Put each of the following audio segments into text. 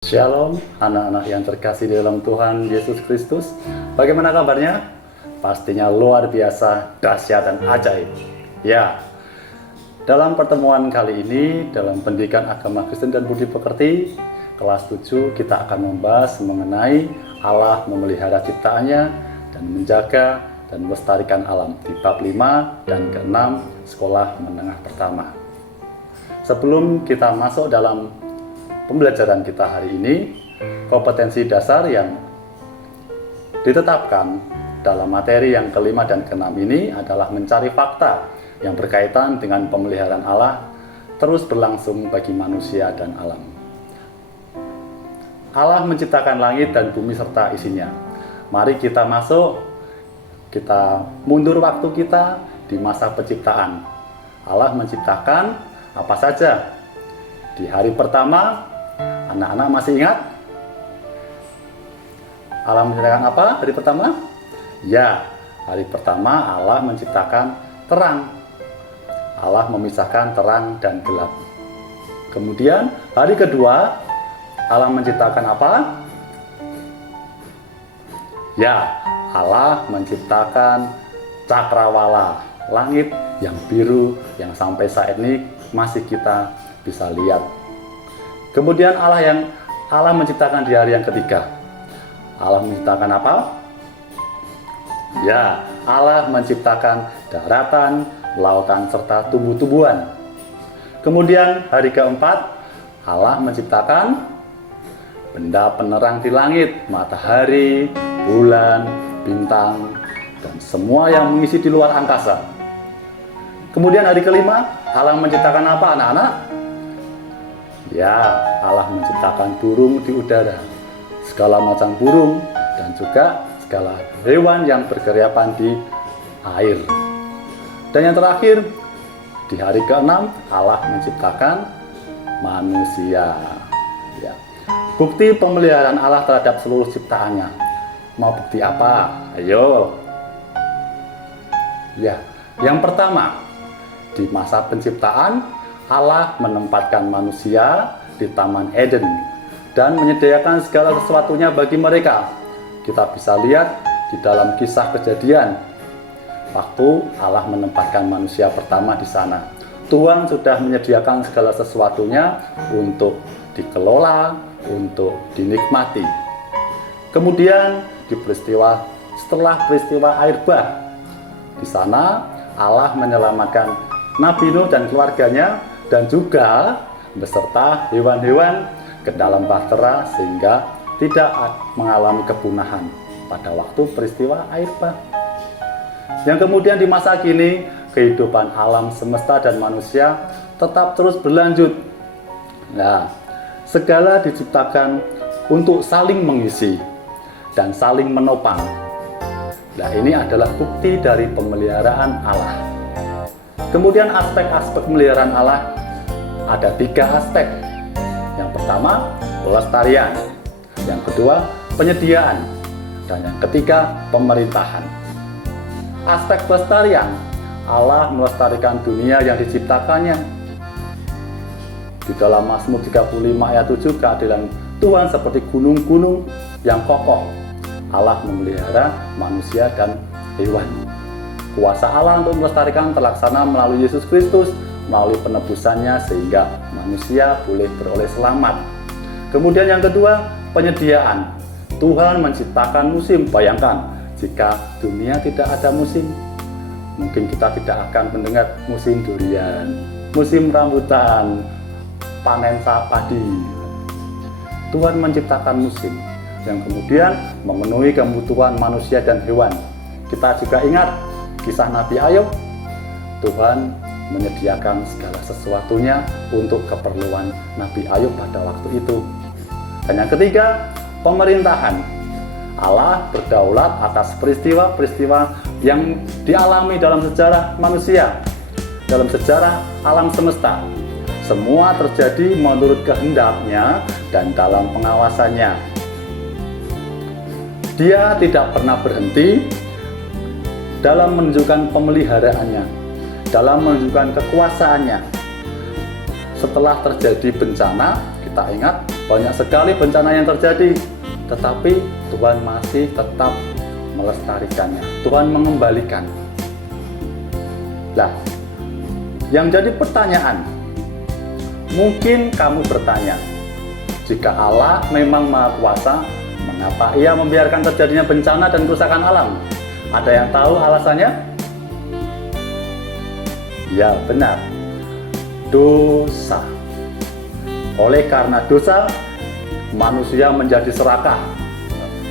Shalom, anak-anak yang terkasih di dalam Tuhan Yesus Kristus. Bagaimana kabarnya? Pastinya luar biasa, dahsyat, dan ajaib. Ya, dalam pertemuan kali ini, dalam pendidikan agama Kristen dan budi pekerti, kelas 7, kita akan membahas mengenai Allah memelihara ciptaannya dan menjaga dan melestarikan alam di bab 5 dan ke-6 sekolah menengah pertama. Sebelum kita masuk dalam pembelajaran kita hari ini, kompetensi dasar yang ditetapkan dalam materi yang kelima dan keenam ini adalah mencari fakta yang berkaitan dengan pemeliharaan Allah terus berlangsung bagi manusia dan alam. Allah menciptakan langit dan bumi serta isinya. Mari kita masuk, kita mundur waktu kita di masa penciptaan. Allah menciptakan apa saja? Di hari pertama, anak-anak masih ingat? Allah menciptakan apa hari pertama? Ya, hari pertama Allah menciptakan terang. Allah memisahkan terang dan gelap. Kemudian hari kedua Allah menciptakan apa? Ya, Allah menciptakan cakrawala, langit yang biru yang sampai saat ini masih kita bisa lihat. Kemudian Allah menciptakan di hari yang ketiga. Allah menciptakan apa? Ya, Allah menciptakan daratan, lautan, serta tumbuh-tumbuhan. Kemudian hari keempat, Allah menciptakan benda penerang di langit, matahari, bulan, bintang, dan semua yang mengisi di luar angkasa. Kemudian hari kelima, Allah menciptakan apa, anak-anak? Ya, Allah menciptakan burung di udara, segala macam burung, dan juga segala hewan yang berkeriapan di air. Dan yang terakhir, di hari ke-6, Allah menciptakan manusia. Ya. Bukti pemeliharaan Allah terhadap seluruh ciptaannya. Mau bukti apa? Ayo. Ya, yang pertama, di masa penciptaan, Allah menempatkan manusia di Taman Eden dan menyediakan segala sesuatunya bagi mereka. Kita bisa lihat di dalam kisah Kejadian, waktu Allah menempatkan manusia pertama di sana. Tuhan sudah menyediakan segala sesuatunya untuk dikelola, untuk dinikmati. Kemudian setelah peristiwa air bah, di sana Allah menyelamatkan Nabi Nuh dan keluarganya dan juga beserta hewan-hewan ke dalam bahtera sehingga tidak mengalami kepunahan pada waktu peristiwa air bah. Yang kemudian di masa kini, kehidupan alam semesta dan manusia tetap terus berlanjut. Nah, segala diciptakan untuk saling mengisi dan saling menopang. Nah, ini adalah bukti dari pemeliharaan Allah. Kemudian aspek-aspek pemeliharaan Allah ada 3 aspek. Yang pertama, pelestarian. Yang kedua, penyediaan. Dan yang ketiga, pemerintahan. Aspek pelestarian, Allah melestarikan dunia yang diciptakannya. Di dalam Mazmur 35 ayat 7, keadilan Tuhan seperti gunung-gunung yang kokoh. Allah memelihara manusia dan hewan. Kuasa Allah untuk melestarikan terlaksana melalui Yesus Kristus, melalui penebusannya sehingga manusia boleh beroleh selamat. Kemudian yang kedua, penyediaan. Tuhan menciptakan musim. Bayangkan, jika dunia tidak ada musim, mungkin kita tidak akan mendengar musim durian, musim rambutan, panen padi. Tuhan menciptakan musim yang kemudian memenuhi kebutuhan manusia dan hewan. Kita juga ingat kisah Nabi Ayub. Tuhan menyediakan segala sesuatunya untuk keperluan Nabi Ayub pada waktu itu. Dan yang ketiga, pemerintahan. Allah berdaulat atas peristiwa-peristiwa yang dialami dalam sejarah manusia, dalam sejarah alam semesta. Semua terjadi menurut kehendaknya dan dalam pengawasannya. Dia tidak pernah berhenti dalam menunjukkan pemeliharaannya, dalam menunjukkan kekuasaannya. Setelah terjadi bencana, kita ingat banyak sekali bencana yang terjadi, tetapi Tuhan masih tetap melestarikannya. Tuhan mengembalikan. Nah, yang jadi pertanyaan, mungkin kamu bertanya, jika Allah memang Maha Kuasa, mengapa Ia membiarkan terjadinya bencana dan kerusakan alam? Ada yang tahu alasannya? Ya, benar. Dosa. Oleh karena dosa, manusia menjadi serakah,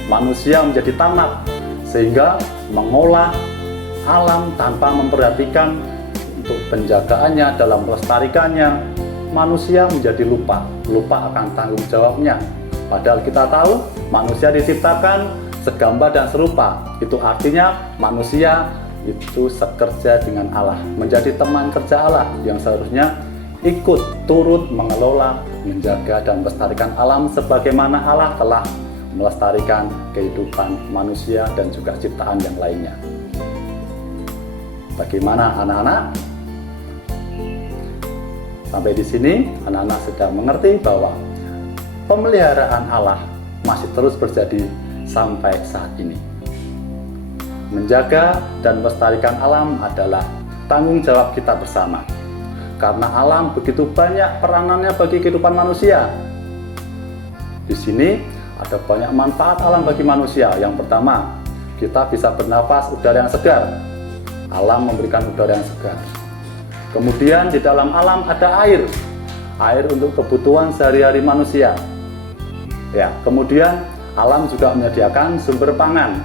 manusia menjadi tamak, sehingga mengolah alam tanpa memperhatikan untuk penjagaannya, dalam melestarikannya. Manusia menjadi lupa akan tanggung jawabnya. Padahal kita tahu manusia diciptakan segambar dan serupa. Itu artinya manusia itu sekerja dengan Allah, menjadi teman kerja Allah yang seharusnya ikut turut mengelola, menjaga dan melestarikan alam sebagaimana Allah telah melestarikan kehidupan manusia dan juga ciptaan yang lainnya. Bagaimana anak-anak? Sampai di sini anak-anak sudah mengerti bahwa pemeliharaan Allah masih terus terjadi sampai saat ini. Menjaga dan melestarikan alam adalah tanggung jawab kita bersama. Karena alam begitu banyak peranannya bagi kehidupan manusia. Di sini ada banyak manfaat alam bagi manusia. Yang pertama, kita bisa bernafas udara yang segar. Alam memberikan udara yang segar. Kemudian di dalam alam ada air untuk kebutuhan sehari-hari manusia. Ya, kemudian alam juga menyediakan sumber pangan.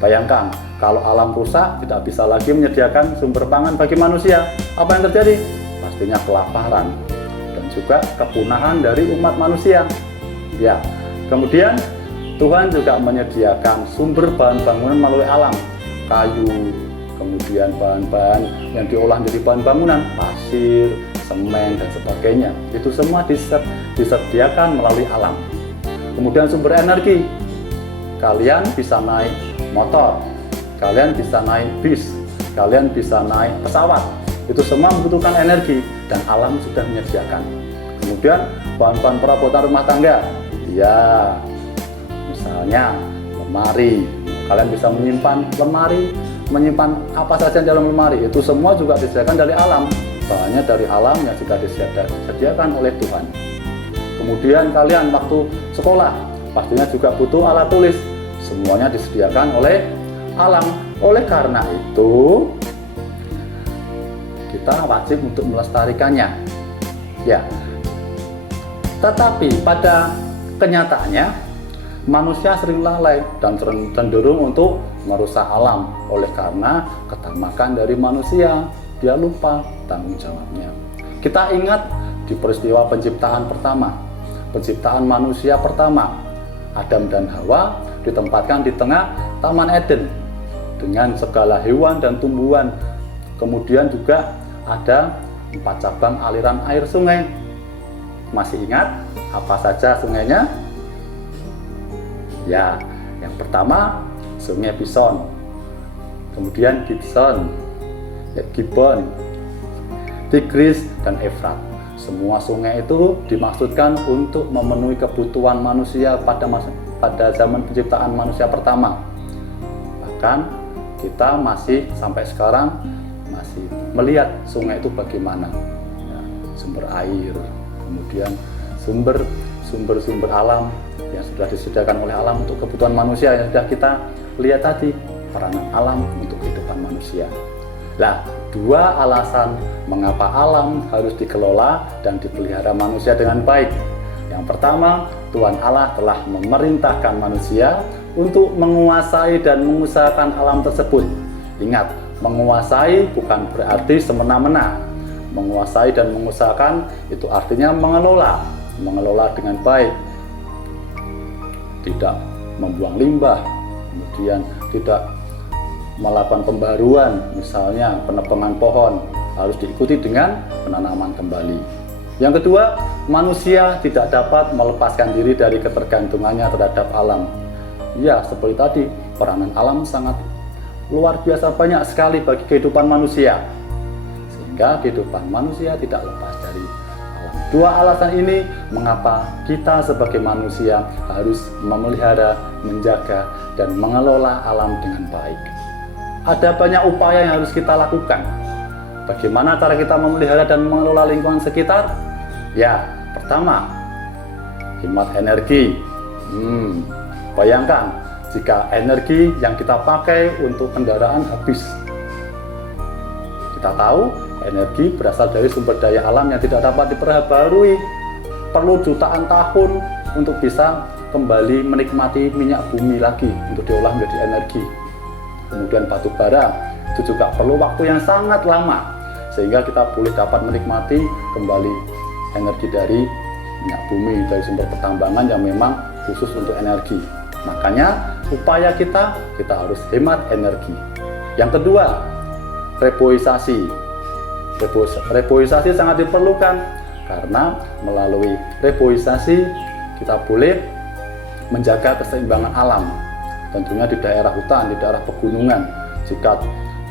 Bayangkan, kalau alam rusak tidak bisa lagi menyediakan sumber pangan bagi manusia. Apa yang terjadi? Pastinya kelaparan dan juga kepunahan dari umat manusia. Ya, kemudian Tuhan juga menyediakan sumber bahan bangunan melalui alam, kayu, kemudian bahan-bahan yang diolah menjadi bahan bangunan, pasir, semen dan sebagainya. Itu semua disediakan melalui alam. Kemudian sumber energi, kalian bisa naik motor, kalian bisa naik bis, kalian bisa naik pesawat. Itu semua membutuhkan energi dan alam sudah menyediakan. Kemudian bahan-bahan perabotan rumah tangga, ya, misalnya lemari, kalian bisa menyimpan lemari, menyimpan apa saja dalam lemari. Itu semua juga disediakan dari alam, bahannya dari alam yang sudah disediakan oleh Tuhan. Kemudian kalian waktu sekolah pastinya juga butuh alat tulis, semuanya disediakan oleh alam. Oleh karena itu kita wajib untuk melestarikannya. Ya, tetapi pada kenyataannya manusia sering lalai dan cenderung untuk merusak alam. Oleh karena ketamakan dari manusia, dia lupa tanggung jawabnya. Kita ingat di peristiwa penciptaan pertama, penciptaan manusia pertama, Adam dan Hawa ditempatkan di tengah Taman Eden dengan segala hewan dan tumbuhan. Kemudian juga ada 4 cabang aliran air sungai. Masih ingat apa saja sungainya? Ya, yang pertama Sungai Pison, kemudian Gibson, Gibbon, Tigris dan Efrat. Semua sungai itu dimaksudkan untuk memenuhi kebutuhan manusia pada zaman penciptaan manusia pertama. Bahkan kita masih sampai sekarang masih melihat sungai itu bagaimana, ya, sumber air, kemudian sumber alam yang sudah disediakan oleh alam untuk kebutuhan manusia yang sudah kita lihat tadi, peranan alam untuk kehidupan manusia. Nah, 2 alasan mengapa alam harus dikelola dan dipelihara manusia dengan baik. Yang pertama, Tuhan Allah telah memerintahkan manusia untuk menguasai dan mengusahakan alam tersebut. Ingat, menguasai bukan berarti semena-mena. Menguasai dan mengusahakan itu artinya mengelola dengan baik. Tidak membuang limbah, kemudian tidak melakukan pembaruan, misalnya penebangan pohon harus diikuti dengan penanaman kembali. Yang kedua, manusia tidak dapat melepaskan diri dari ketergantungannya terhadap alam. Ya, seperti tadi, peranan alam sangat luar biasa banyak sekali bagi kehidupan manusia, sehingga kehidupan manusia tidak lepas dari alam. Dua alasan ini mengapa kita sebagai manusia harus memelihara, menjaga, dan mengelola alam dengan baik. Ada banyak upaya yang harus kita lakukan. Bagaimana cara kita memelihara dan mengelola lingkungan sekitar? Ya, pertama, hemat energi. Bayangkan jika energi yang kita pakai untuk kendaraan habis. Kita tahu energi berasal dari sumber daya alam yang tidak dapat diperbarui. Perlu jutaan tahun untuk bisa kembali menikmati minyak bumi lagi untuk diolah menjadi energi. Kemudian batu bara itu juga perlu waktu yang sangat lama sehingga kita boleh dapat menikmati kembali energi dari minyak bumi, dari sumber pertambangan yang memang khusus untuk energi. Makanya upaya kita harus hemat energi. Yang kedua, reboisasi. Reboisasi sangat diperlukan karena melalui reboisasi kita boleh menjaga keseimbangan alam. Tentunya di daerah hutan, di daerah pegunungan. Jika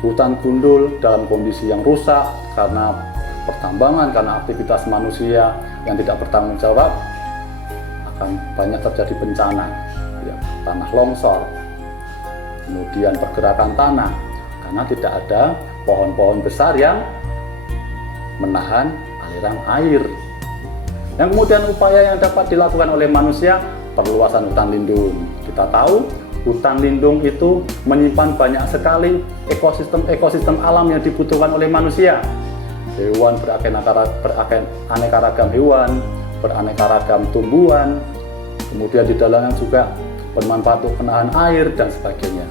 hutan gundul dalam kondisi yang rusak karena pertambangan, karena aktivitas manusia yang tidak bertanggung jawab, akan banyak terjadi bencana, ya, tanah longsor, kemudian pergerakan tanah, karena tidak ada pohon-pohon besar yang menahan aliran air. Yang kemudian upaya yang dapat dilakukan oleh manusia, perluasan hutan lindung. Kita tahu hutan lindung itu menyimpan banyak sekali ekosistem alam yang dibutuhkan oleh manusia. Hewan beraneka ragam hewan, beraneka ragam tumbuhan, kemudian di dalamnya juga bermanfaat untuk penahan air dan sebagainya.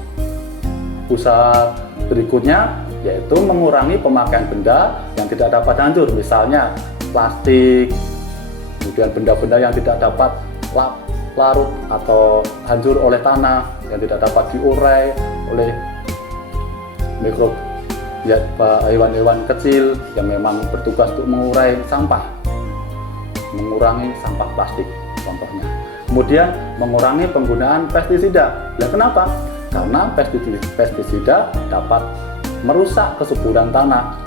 Usaha berikutnya yaitu mengurangi pemakaian benda yang tidak dapat hancur, misalnya plastik, kemudian benda-benda yang tidak dapat larut atau hancur oleh tanah, yang tidak dapat diurai oleh mikrob, ya, hewan-hewan kecil yang memang bertugas untuk mengurai sampah, mengurangi sampah plastik contohnya. Kemudian mengurangi penggunaan pestisida. Nah, kenapa? Karena pestisida dapat merusak kesuburan tanah.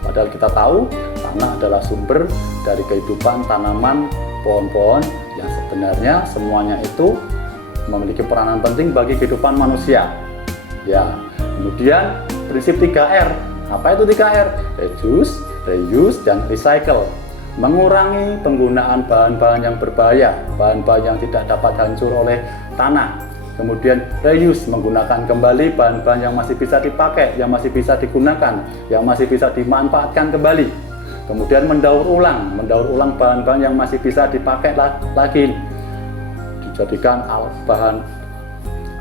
Padahal kita tahu tanah adalah sumber dari kehidupan tanaman, pohon-pohon yang sebenarnya semuanya itu memiliki peranan penting bagi kehidupan manusia. Ya, kemudian prinsip 3R. Apa itu 3R? Reduce, reuse, dan recycle. Mengurangi penggunaan bahan-bahan yang berbahaya, bahan-bahan yang tidak dapat hancur oleh tanah. Kemudian reuse, menggunakan kembali bahan-bahan yang masih bisa dipakai, yang masih bisa digunakan, yang masih bisa dimanfaatkan kembali. Kemudian mendaur ulang bahan-bahan yang masih bisa dipakai lagi, dijadikan bahan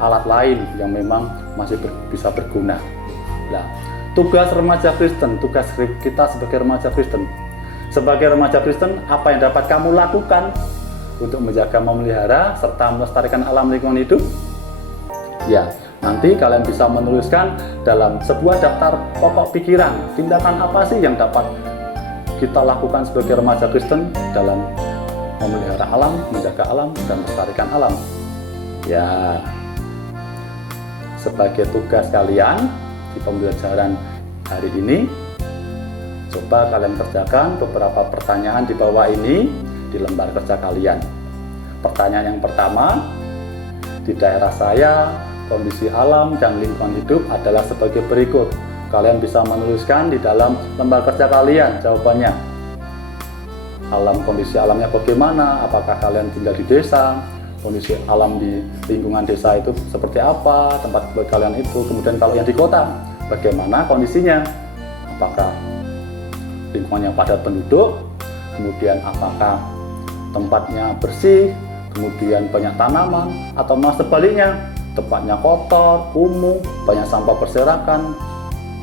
alat lain yang memang masih bisa berguna. Nah, tugas remaja Kristen, tugas kita sebagai remaja Kristen. Sebagai remaja Kristen, apa yang dapat kamu lakukan untuk menjaga, memelihara, serta melestarikan alam lingkungan hidup? Ya, nanti kalian bisa menuliskan dalam sebuah daftar pokok pikiran, tindakan apa sih yang dapat kita lakukan sebagai remaja Kristen dalam memelihara alam, menjaga alam, dan melestarikan alam. Ya, sebagai tugas kalian di pembelajaran hari ini, coba kalian kerjakan beberapa pertanyaan di bawah ini di lembar kerja kalian. Pertanyaan yang pertama, di daerah saya kondisi alam dan lingkungan hidup adalah sebagai berikut. Kalian bisa menuliskan di dalam lembar kerja kalian jawabannya. Kondisi alamnya bagaimana? Apakah kalian tinggal di desa? Kondisi alam di lingkungan desa itu seperti apa? Tempat kalian itu. Kemudian kalau yang di kota, bagaimana kondisinya? Apakah lingkungannya padat penduduk? Kemudian apakah tempatnya bersih? Kemudian banyak tanaman? Atau malah sebaliknya, tempatnya kotor, kumuh, banyak sampah berserakan?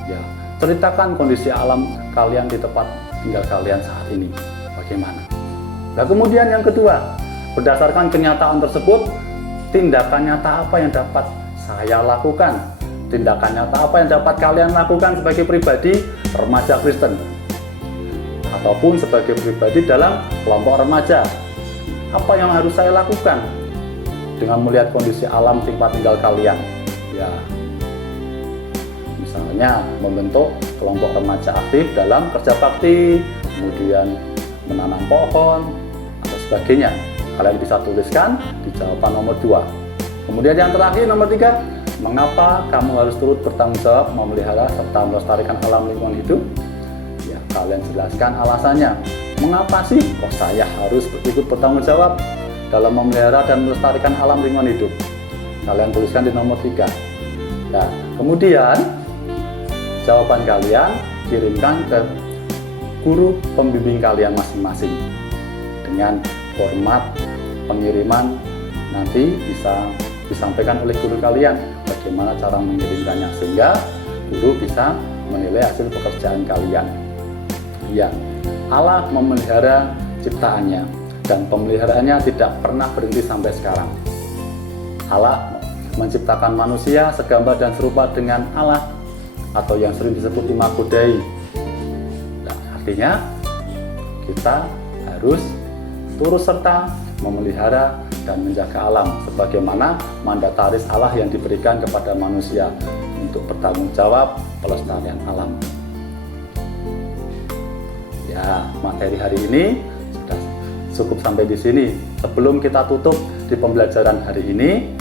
Ya, ceritakan kondisi alam kalian di tempat tinggal kalian saat ini. Bagaimana? Nah, kemudian yang kedua, berdasarkan kenyataan tersebut, tindakan nyata apa yang dapat saya lakukan? Tindakan nyata apa yang dapat kalian lakukan sebagai pribadi remaja Kristen? Ataupun sebagai pribadi dalam kelompok remaja? Apa yang harus saya lakukan dengan melihat kondisi alam tempat tinggal kalian? Ya, misalnya membentuk kelompok remaja aktif dalam kerja bakti, kemudian menanam pohon, atau sebagainya. Kalian bisa tuliskan di jawaban nomor 2. Kemudian yang terakhir nomor 3, mengapa kamu harus turut bertanggung jawab memelihara serta melestarikan alam lingkungan hidup? Ya, kalian jelaskan alasannya. Mengapa sih kok saya harus ikut bertanggung jawab dalam memelihara dan melestarikan alam lingkungan hidup? Kalian tuliskan di nomor 3. Nah, kemudian jawaban kalian kirimkan ke guru pembimbing kalian masing-masing dengan format pengiriman nanti bisa disampaikan oleh guru kalian bagaimana cara mengirimkannya sehingga guru bisa menilai hasil pekerjaan kalian. Ya, Allah memelihara ciptaannya dan pemeliharaannya tidak pernah berhenti sampai sekarang. Allah menciptakan manusia segambar dan serupa dengan Allah atau yang sering disebut Imago Dei. Nah, artinya kita harus turut serta memelihara dan menjaga alam sebagaimana mandataris Allah yang diberikan kepada manusia untuk bertanggung jawab pelestarian alam. Ya, materi hari ini sudah cukup sampai di sini. Sebelum kita tutup di pembelajaran hari ini,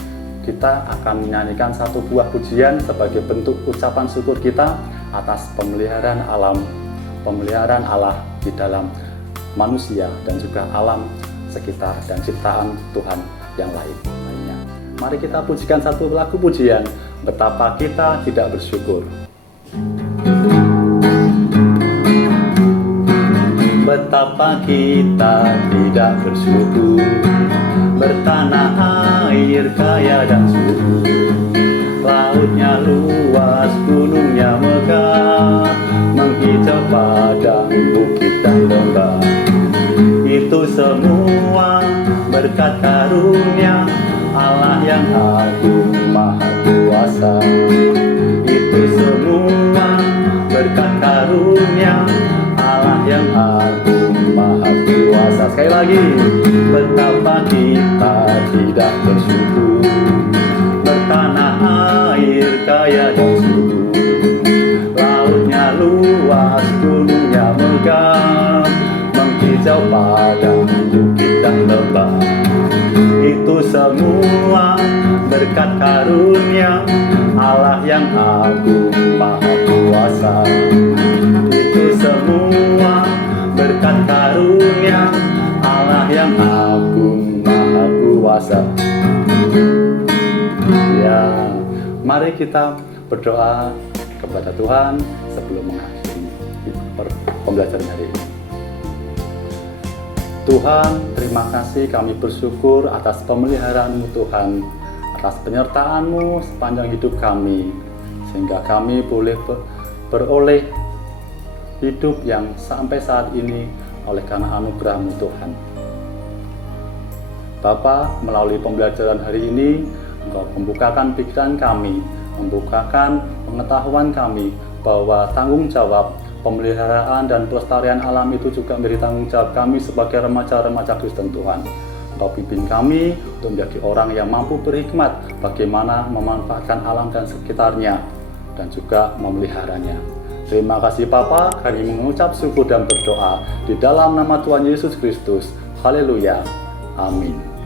kita akan menyanyikan satu buah pujian sebagai bentuk ucapan syukur kita atas pemeliharaan Allah di dalam manusia dan juga alam sekitar dan ciptaan Tuhan yang lainnya. Mari kita pujikan satu lagu pujian, betapa kita tidak bersyukur. Betapa kita tidak bersyukur, bertanah air kaya dan subur, lautnya luas, gunungnya megah, menghijau padang, bukit dan lembah. Itu semua berkat karunia Allah yang agung maha kuasa. Itu semua berkat karunia Allah yang agung maha kuasa. Sekali lagi, betapa kita tidak bersyukur, bertanah air kaya dan subur, lautnya luas, gunungnya megah, menghijau padang, bukit dan lembah. Itu semua berkat karunia Allah yang agung maha kuasa. Itu semua berkat karunia Allah yang agung maha kuasa. Ya, mari kita berdoa kepada Tuhan sebelum mengakhiri pembelajaran hari ini. Tuhan, terima kasih, kami bersyukur atas pemeliharaan-Mu Tuhan, atas penyertaan-Mu sepanjang hidup kami, sehingga kami boleh beroleh hidup yang sampai saat ini oleh karena anugerah-Mu Tuhan. Bapa, melalui pembelajaran hari ini, Engkau membukakan pikiran kami, membukakan pengetahuan kami bahwa tanggung jawab pemeliharaan dan pelestarian alam itu juga menjadi tanggung jawab kami sebagai remaja-remaja Kristen Tuhan. Engkau pimpin kami untuk menjadi orang yang mampu berhikmat bagaimana memanfaatkan alam dan sekitarnya dan juga memeliharanya. Terima kasih Bapa, kami mengucap syukur dan berdoa di dalam nama Tuhan Yesus Kristus. Haleluya. Amin.